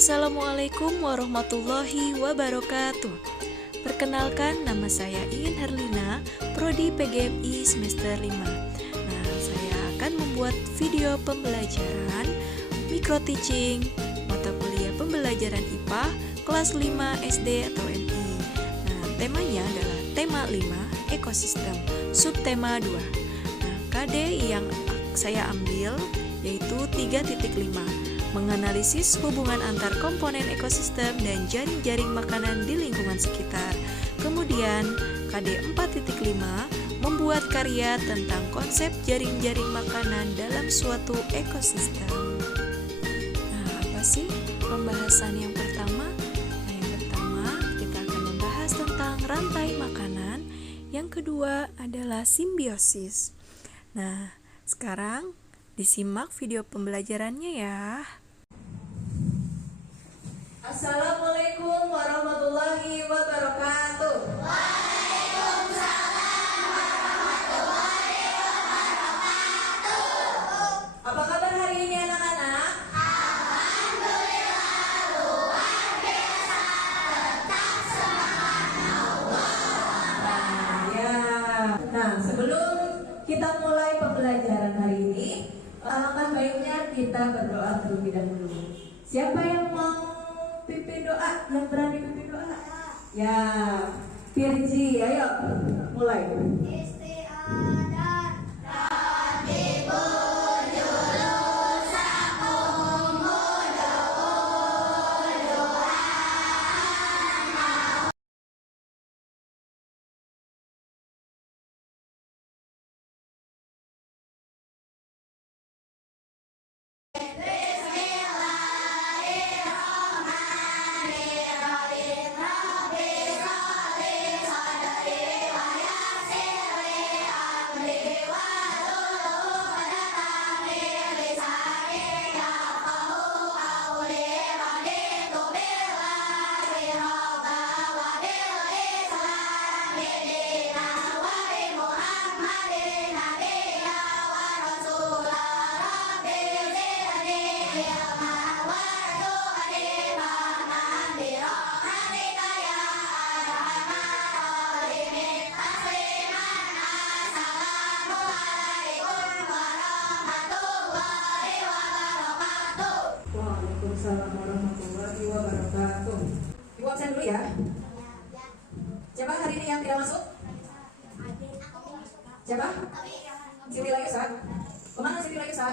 Assalamualaikum warahmatullahi wabarakatuh. Perkenalkan, nama saya Iin Herlina, Prodi PGMI semester 5. Saya akan membuat video pembelajaran micro teaching mata kuliah pembelajaran IPA kelas 5 SD atau MI. Temanya adalah tema 5, ekosistem, subtema 2. KD yang saya ambil yaitu 3.5, menganalisis hubungan antar komponen ekosistem dan jaring-jaring makanan di lingkungan sekitar. Kemudian KD 4.5, membuat karya tentang konsep jaring-jaring makanan dalam suatu ekosistem. Apa sih pembahasan yang pertama? Yang pertama kita akan membahas tentang rantai makanan. Yang kedua adalah simbiosis. Sekarang disimak video pembelajarannya ya. Assalamualaikum warahmatullahi wabarakatuh. Waalaikumsalam warahmatullahi wabarakatuh. Apa kabar hari ini anak-anak? Alhamdulillah luar biasa, tetap semangat Allah. Sebelum kita mulai pembelajaran hari ini, alangkah baiknya kita berdoa terlebih dahulu. Siapa yang mau pimpin doa? Yang berani pimpin doa? Ya, Firji, ayo mulai. Istiadat Ratibul Julus Sakum Waalaikumsalam warahmatullahi wabarakatuh. Ibu absen dulu ya. Siapa hari ini yang tidak masuk? Siapa? Siti Layusa. Kemana Siti Layusa?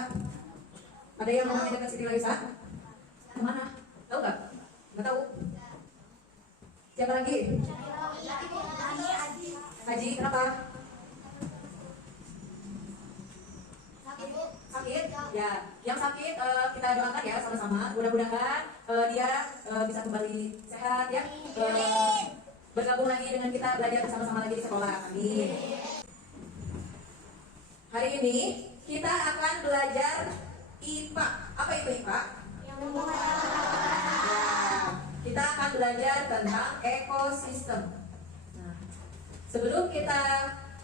Ada yang mau dengan Siti Layusa? Kemana? Tahu nggak? Nggak tahu. Siapa lagi? Haji, kenapa? Sakit? Ya, yang sakit kita doakan ya sama-sama. Mudah-mudahan dia bisa kembali sehat ya. Bergabung lagi dengan kita, belajar bersama-sama lagi di sekolah. Amin. Hari ini kita akan belajar IPA. Apa itu IPA? Kita akan belajar tentang ekosistem. Sebelum kita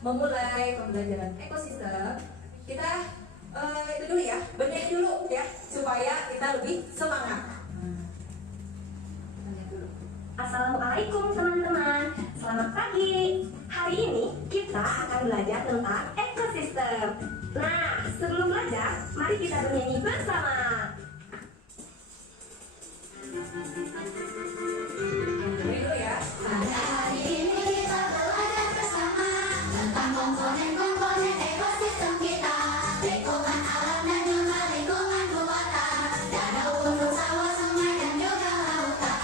memulai pembelajaran ekosistem, kita itu dulu ya, benahi dulu ya, supaya kita lebih semangat. Assalamualaikum teman-teman, selamat pagi. Hari ini kita akan belajar tentang ekosistem. Sebelum belajar, mari kita bernyanyi bersama. Beri dulu ya. Hari ini kita belajar bersama tentang komponen-komponen ekosistem kita, lingkungan alam dan juga lingkungan buatan, danau, gunung, sawah, sungai dan juga lautan.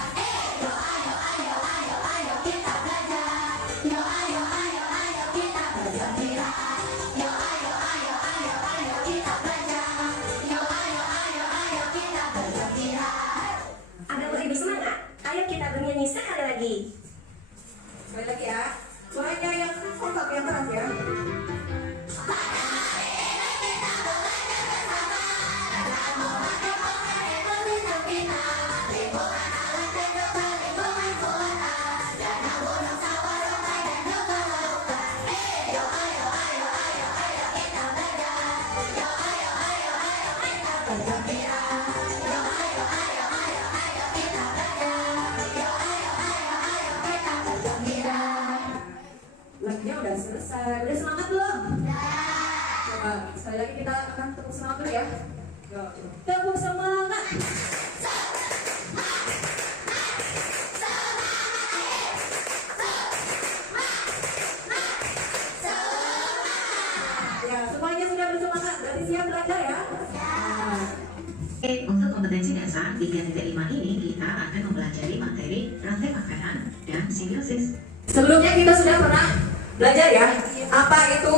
Yo ayo ayo ayo ayo kita belajar. Yo ayo ayo ayo kita bergembira. Yo ayo ayo ayo ayo kita belajar. Yo ayo ayo ayo kita bergembira. Agar lebih semangat, ayo kita bernyanyi sekali lagi. Sekali lagi ya. Suaranya yang kompak, yang keras ya. Yo ayo ayo ayo ayo kita ya. Tepuk semangat. Ya, semuanya sudah bersemangat. Berarti siap belajar ya? Untuk kompetensi dasar 3.5 ini kita akan mempelajari materi rantai makanan dan simbiosis. Sebelumnya kita sudah pernah belajar ya, apa itu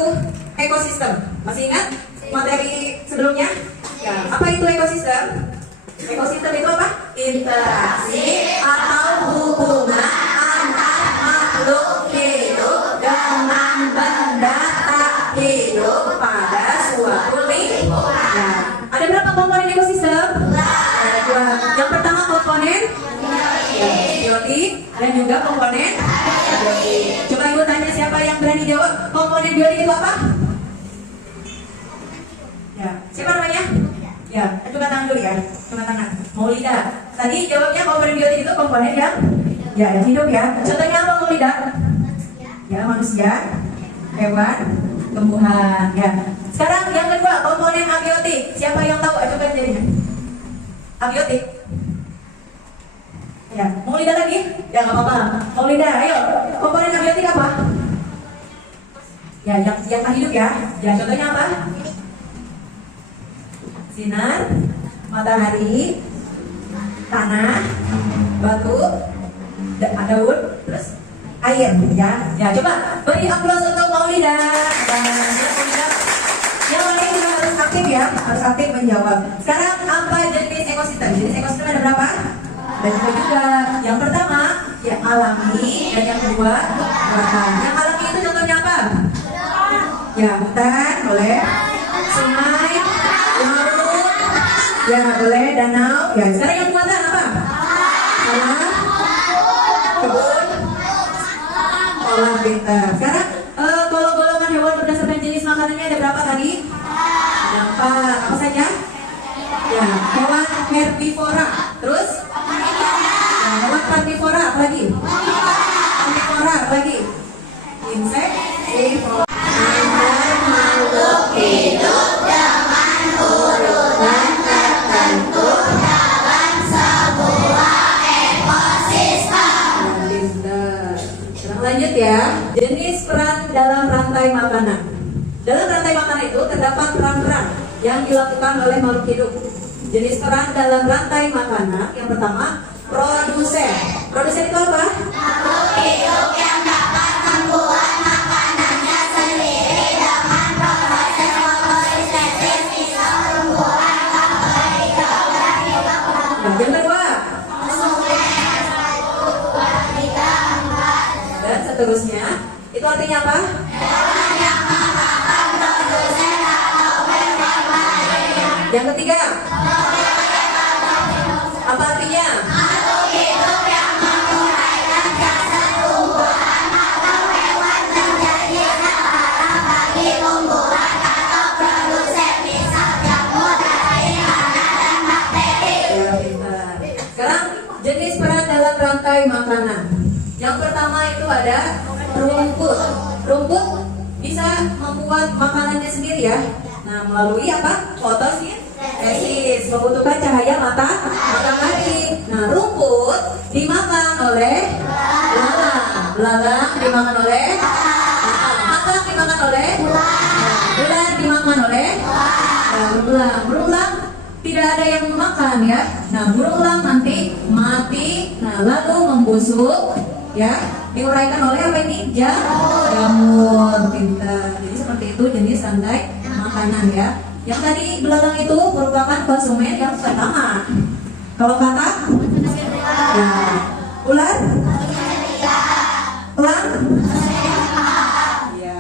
ekosistem. Masih ingat materi sebelumnya? Ya, apa itu ekosistem? Ekosistem itu apa? Interaksi atau hubungan antar makhluk hidup dengan benda tak hidup pada suatu lingkungan. Ya. Ada berapa komponen ekosistem? Ada dua. Yang pertama komponen biotik dan juga komponen abiotik. Coba ibu tanya siapa yang berani jawab komponen biotik itu apa? Ya, siapa namanya? Ya, coba tangan dulu ya, coba tangan. Maulida. Tadi jawabnya komponen biotik itu komponen yang hidup ya. Contohnya apa Maulida? Ya, manusia, hewan, tumbuhan. Ya. Sekarang yang kedua komponen abiotik. Siapa yang tahu? Coba jadinya. Abiotik. Ya, Maulida lagi? Ya nggak apa-apa. Maulida, ayo. Komponen abiotik apa? Ya, yang tak hidup ya. Ya, contohnya apa? Sinar, matahari, tanah, batu, daun, terus air ya. Ya, coba beri aplaus untuk Maulida. Yang lain juga harus aktif ya, harus aktif menjawab. Sekarang apa jenis ekosistem? Jenis ekosistem ada berapa? Ada juga. Yang pertama yang alami dan yang kedua buatan. Yang alami itu contohnya apa? Ya, hutan, boleh. Sungai, laut, ya boleh, danau. Ya, sekarang yang buatan apa? Alam, kebun, olah pintar. Sekarang kalau golongan hewan berdasarkan jenis makanannya ada berapa tadi? Ada 4. Apa saja? Ya, hewan herbivora. Terus? Ya, hewan karnivora. Apa lagi? Karnivora. Apa lagi? Insektivora. Makhluk hidup dengan urutan tertentu dalam sebuah ekosistem. Pintar. Sekarang lanjut ya. Jenis peran dalam rantai makanan. Dalam rantai makanan itu terdapat peran-peran yang dilakukan oleh makhluk hidup. Jenis peran dalam rantai makanan yang pertama produsen. Produsen itu apa? Makhluk hidup yang dapat membuat makanannya sendiri dengan proses fotosintesis, misal tumbuhan, bakteri, dan Yang kedua dan seterusnya. Itu artinya apa? Yang ketiga apa artinya? Sekarang jenis peran dalam rantai makanan. Yang pertama itu ada rumput. Rumput bisa membuat makanannya sendiri ya. Nah, melalui apa? Fotosintesis, membutuhkan cahaya matahari. Nah, rumput dimakan oleh belalang. Belalang dimakan oleh makan dimakan oleh ular dimakan oleh berulang. Berulang tidak ada yang memakan ya. Nah, berulang nanti mati. Nah, lalu membusuk ya, diuraikan oleh apa ini? Jamur. Pintar. Jadi seperti itu jenis rantai makanan ya. Yang tadi belalang itu merupakan konsumen yang pertama. Kalau katak ya. Ular elang ya.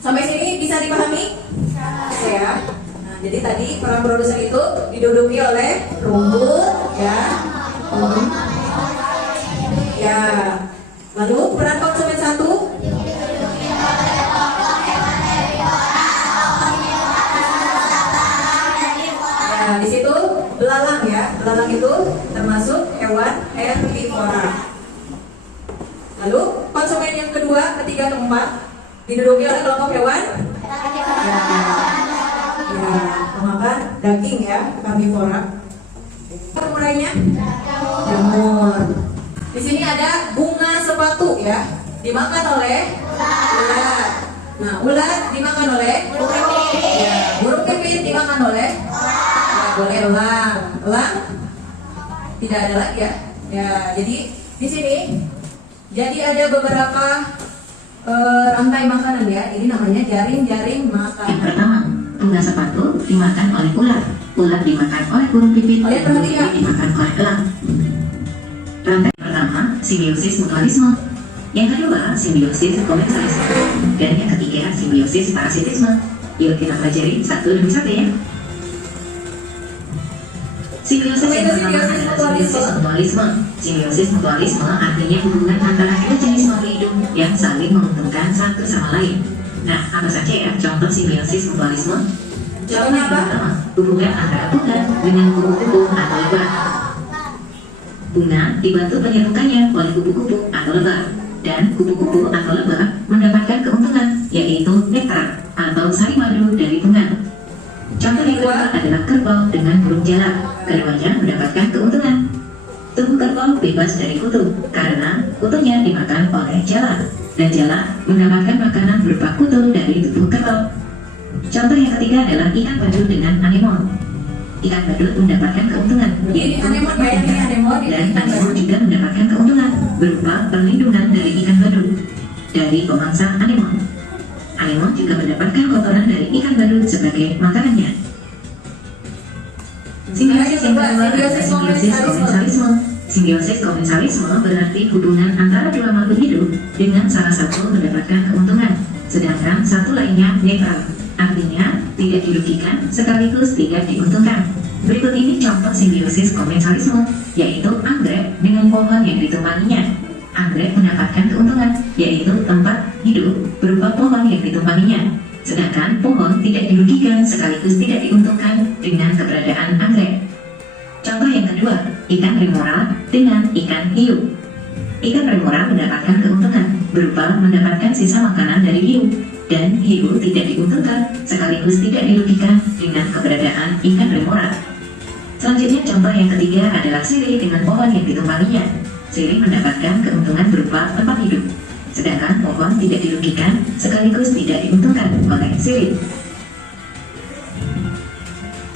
Sampai sini bisa dipahami? Bisa ya. Nah, jadi tadi peran produsen itu diduduki oleh rumput ya. Ya. Lalu peran konsumen satu ya, di situ belalang ya. Belalang itu termasuk hewan herbivora. Lalu konsumen yang kedua, ketiga, keempat diduduki oleh kelompok hewan. Ya. Ya, memakan daging ya, karnivora. Mulainya jamur. Di sini ada bunga sepatu ya, dimakan oleh ulat. Nah, ulat dimakan oleh ya, burung pipit dimakan oleh ya, boleh elang. Elang tidak ada lagi ya. Ya, jadi di sini jadi ada beberapa rantai makanan ya. Ini namanya jaring-jaring Yang makanan. pertama, bunga sepatu dimakan oleh ulat. Ulat dimakan oleh burung pipit. Kalian Dan burung perhatikan. pipit dimakan oleh elang. Rantai pertama, simbiosis mutualisme. Yang kedua, simbiosis komensalisme. Dan yang ketiga, simbiosis parasitisme. Yuk kita pelajari satu demi satu ya. Simbiosis yang pertama adalah simbiosis mutualisme. Simbiosis mutualisme artinya hubungan antara dua jenis makhluk hidup yang saling menguntungkan satu sama lain. Nah, apa saja ya contoh simbiosis mutualisme? Contoh yang pertama, hubungan antara bunga dengan kupu-kupu atau lebah. Bunga dibantu penyerukannya oleh kupu-kupu atau lebah, dan kupu-kupu atau lebah mendapatkan keuntungan, yaitu nektar atau sari madu dari bunga. Contoh yang kedua adalah kerbau dengan burung jalak. Keduanya mendapatkan keuntungan. Tubuh kerbau bebas dari kutu karena kutunya dimakan oleh jalak, dan jalak mendapatkan makanan berupa kutu dari tubuh kerbau. Contoh yang ketiga adalah ikan badut dengan anemon. Ikan badut mendapatkan keuntungan, Ini anemon ya, ini anemon, ini dan ikan anemon badut. juga mendapatkan keuntungan berupa perlindungan dari ikan badut dari pemangsa anemon. Anemon juga mendapatkan kotoran dari ikan badut sebagai makanannya. Simbiosis yang kedua adalah simbiosis komensalisme. Simbiosis komensalisme berarti hubungan antara dua makhluk hidup dengan salah satu mendapatkan keuntungan, sedangkan satu lainnya netral. Artinya tidak dirugikan sekaligus tidak diuntungkan. Berikut ini contoh simbiosis komensalisme, yaitu anggrek dengan pohon yang ditumpanginya. Anggrek mendapatkan keuntungan, yaitu tempat hidup berupa pohon yang ditumpanginya. Sedangkan pohon tidak dirugikan sekaligus tidak diuntungkan dengan keberadaan anggrek. Contoh yang kedua, ikan remora dengan ikan hiu. Ikan remora mendapatkan keuntungan berupa mendapatkan sisa makanan dari hiu, dan hiu tidak diuntungkan sekaligus tidak dirugikan dengan keberadaan ikan remora. Selanjutnya contoh yang ketiga adalah sirih dengan pohon yang ditumpanginya. Sirih mendapatkan keuntungan berupa tempat hidup, sedangkan pohon tidak dirugikan sekaligus tidak diuntungkan oleh sirih.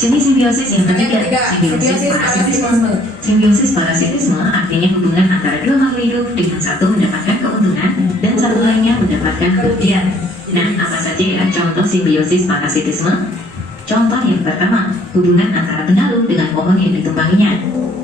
Jenis simbiosis yang ketiga, simbiosis parasitisme. Simbiosis parasitisme artinya hubungan antara dua makhluk hidup dengan satu mendapatkan keuntungan dan satu lainnya mendapatkan kerugian. Nah, apa saja ya contoh simbiosis parasitisme? Contoh yang pertama, hubungan antara benalu dengan pohon yang ditumpanginya.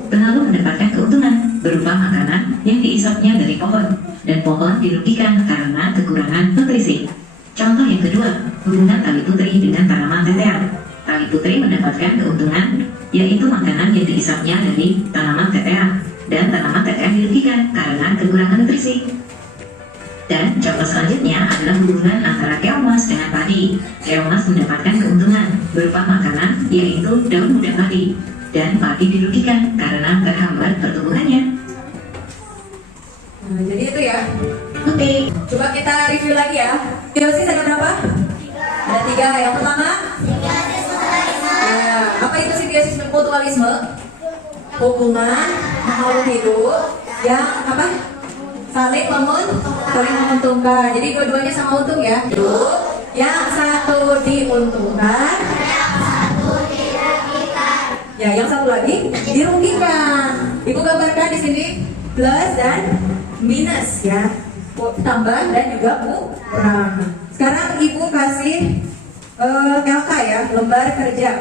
Benalu mendapatkan keuntungan berupa makanan yang diisapnya dari pohon, dan pohon dirugikan karena kekurangan nutrisi. Contoh yang kedua, hubungan tali putri dengan tanaman tetean. Tali putri mendapatkan keuntungan, yaitu makanan yang diisapnya dari tanaman tetean, dan tanaman tetean dirugikan karena kekurangan nutrisi. Dan contoh selanjutnya adalah hubungan antara keong dengan padi. Keong mendapatkan keuntungan berupa makanan, yaitu daun muda padi, dan padi dirugikan karena terhambat pertumbuhannya. Nah, jadi itu ya. Oke. Coba kita review lagi ya. Simbiosis ada berapa? Ada 3. Yang pertama, ya, apa itu simbiosis mutualisme? Hubungan makhluk hidup yang apa? Saling menguntungkan. Jadi dua-duanya sama untung ya. Yang satu diuntungkan, ya yang satu lagi dirugikan. Ibu gambarkan di sini plus dan minus ya, tambah dan juga kurang. Sekarang ibu kasih LK ya, lembar kerja.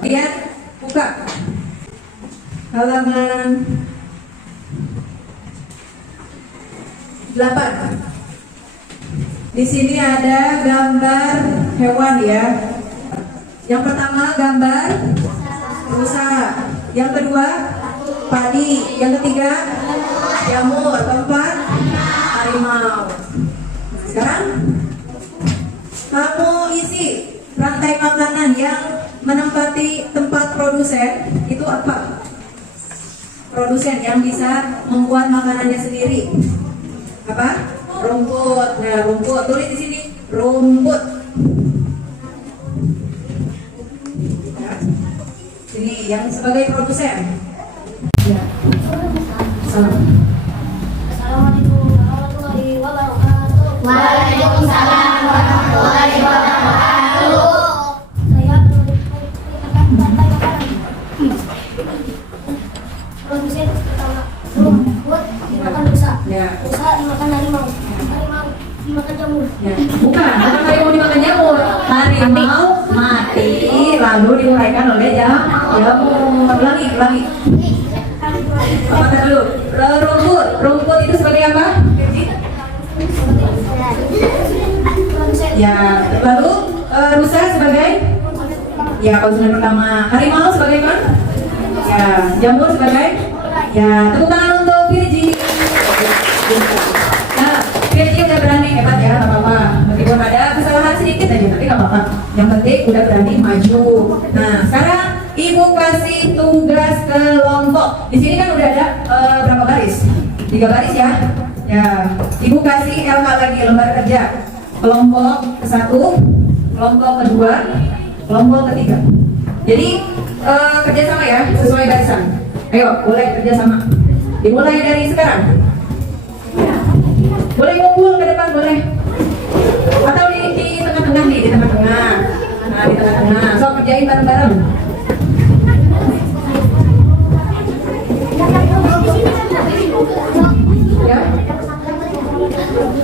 Lihat, buka halaman 8. Di sini ada gambar hewan ya. Yang pertama gambar usaha, yang kedua padi. Yang ketiga jamur. Keempat harimau. Sekarang kamu isi rantai makanan yang menempati tempat produsen itu apa? Produsen yang bisa membuat makanannya sendiri. Apa? Rumput. Nah, rumput. Tulis di sini rumput. Ya. Ini yang sebagai produsen. Ya. Salam. Assalamualaikum warahmatullahi wabarakatuh. Waalaikumsalam warahmatullahi wabarakatuh. Saya akan membacakan produsen pertama. Rumput dimakan rusa. Ya. Rusa dimakan harimau. Harimau dimakan jamur. Ya. Bukan harimau dimakan jamur. Harimau mati lalu diuraikan oleh jamur. Ulangi. Apa dulu? Rumput itu sebagai apa? Produsen. Ya, lalu rusa sebagai ya konsumen pertama. Harimau sebagai apa? Ya, jamur sebagai ya. Tepuk tangan untuk Virgi. Nah, Virgi udah berani, hebat ya, nggak apa-apa. Meskipun ada kesalahan sedikit aja, tapi nggak apa-apa. Yang penting udah berani maju. Nah, sekarang Ibu kasih tugas kelompok. Di sini kan udah ada berapa baris? 3 baris ya. Ya, Ibu kasih LK lagi lembar kerja. Kelompok ke-1, kelompok kedua, kelompok ketiga. Jadi kerjasama ya, sesuai barisan. Ayo, mulai kerjasama. Dimulai dari sekarang. Boleh ngumpul ke depan, boleh. Atau di tengah-tengah nih, di tengah-tengah. Nah, di tengah-tengah. So, kerjain bareng-bareng. Ya.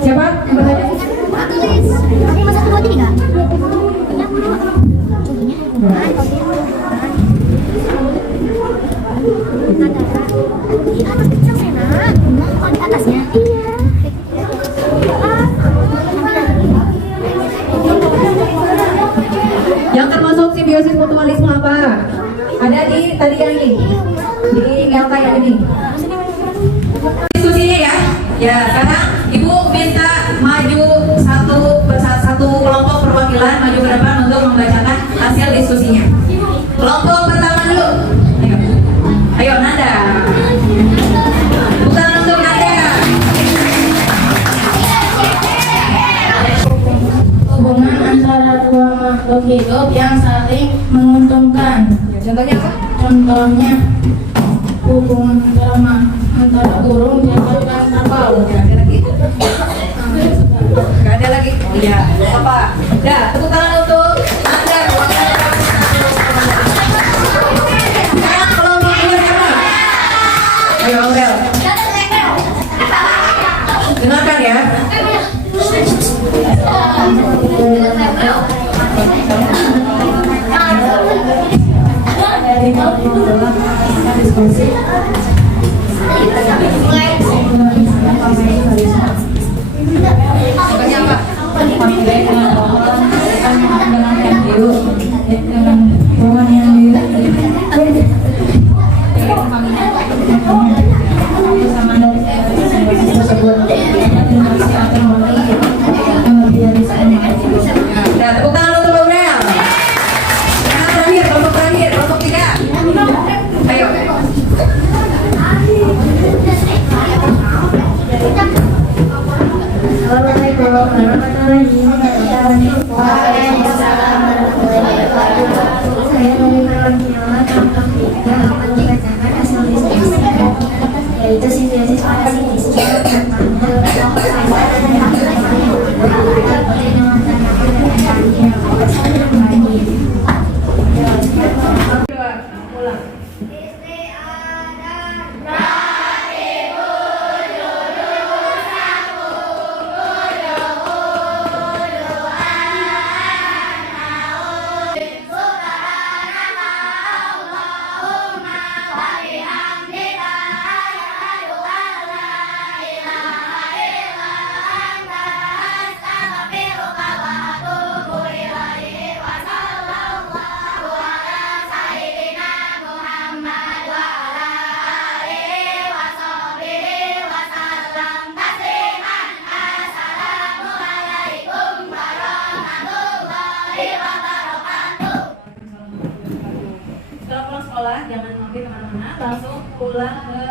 Siapa? Yang bertanya? Ada masa kedua ini nggak? Di atas kecil Sena. Oh, di atasnya? Iya. Yang termasuk simbiosis mutualisme apa? Ada di tadi yang ini. Di LK yang ini. Diskusinya ya. Ya, sekarang Ibu minta maju satu kelompok perwakilan maju ke depan untuk membacakan hasil diskusinya. Kelompok pertama dulu. Ayo Nanda. Bukan untuk Nanda. Hubungan antara dua makhluk hidup yang saling menguntungkan. Ya, contohnya apa? Contohnya hubungan antara burung, jenggot, dan kapal. Ya, ada lagi? Gak ada lagi? Iya. Apa? Udah, tepuk tangan untuk Anda. Sekarang kelompok kedua siapa? Ayo Aurel. Dengarkan ya. Diskusi. Contohnya apa? Dengan hewan yang bersama dari tersebut interaksi atau yang lebih dari sama. Nah, tepuk tangan untuk Aurel. Yang terakhir, kelompok terakhir, kelompok 3. Ayo. Assalamualaikum warahmatullahi wabarakatuh. Waalaikumsalam warahmatullahi wabarakatuh. Saya memperkenalkan contoh tiga akan membacakan hasil diskusi, yaitu simbiosis parasitis dan Marilah